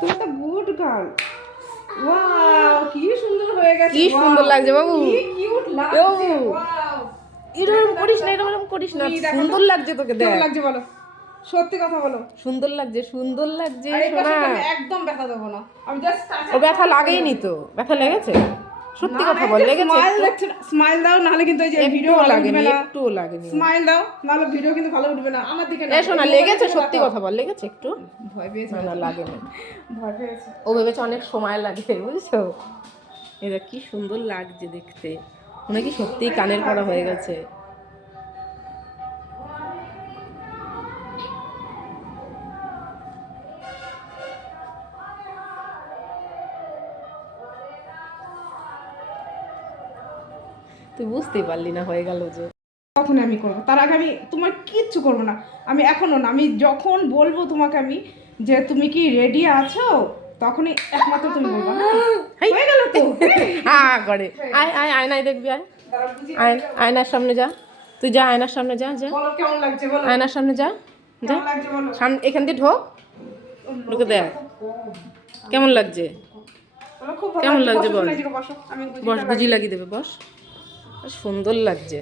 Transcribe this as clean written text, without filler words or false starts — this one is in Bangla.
তুমি তো গুড গার্ল। ওয়াও, কি সুন্দর হয়ে গেছে। কি সুন্দর লাগছে বাবু। কি কিউট লাগছে। ওয়াও, এরকম করিস না, এরকম করিস না। সুন্দর লাগছে তোকে, দেখ। কেমন লাগছে বলো, সত্যি কথা বলো। সুন্দর লাগছে, সুন্দর লাগছে আর এই সোনা। পাশে আমি একদম ব্যথা দেবো না, আমি জাস্ট টাচ। ও ব্যথা লাগেইনি তো? ব্যথা লেগেছে? সত্যি কথা বল, লেগেছে? স্মাইল দেখছো, স্মাইল দাও, নাহলে কিন্তু এই যে ভিডিও একটুও ভালো লাগেনি, উঠবে না। একটুও লাগেনি। স্মাইল দাও, নাহলে ভিডিও কিন্তু ভালো উঠবে না। আমার দিকে না, এ শোনা, লেগেছে? সত্যি কথা বল, লেগেছে একটু? ভয় পেয়েছে। না, লাগেনি। ভয় পেয়েছে। ও ভেবেছে অনেক সময় লাগে, বুঝছো? এটা কি সুন্দর লাগছে দেখতে, মনে কি সত্যিই কানের পড়া হয়ে গেছে। তুই বুঝতেই পারলি না হয়ে গেল যে। তখন আমি করবো, তার আগে আমি তোমার কিচ্ছু করবো না। আমি এখনো না, আমি যখন বলবো তোমাকে আমি যে তুমি কি রেডি আছো, তখনই একমাত্র তুমি বলবা। হয়ে গেল তো। হ্যাঁ করে। আয় আয়, আয়নায় দেখবি, আয়। আয়নার সামনে যা, তুই যা, আয়নার সামনে যা, যা। বলো কেমন লাগছে, বলো আয়নার সামনে যা, যা। কেমন লাগছে বলো। সামনে এখান দিয়ে ঢোক, ঢুকে দেখ কেমন লাগছে। বলো খুব ভালো কেমন লাগছে বসো, বল। শোনা, এদিকে বসো, আমি বস, গুজি লাগিয়ে দেবে, বস। সুন্দর লাগছে।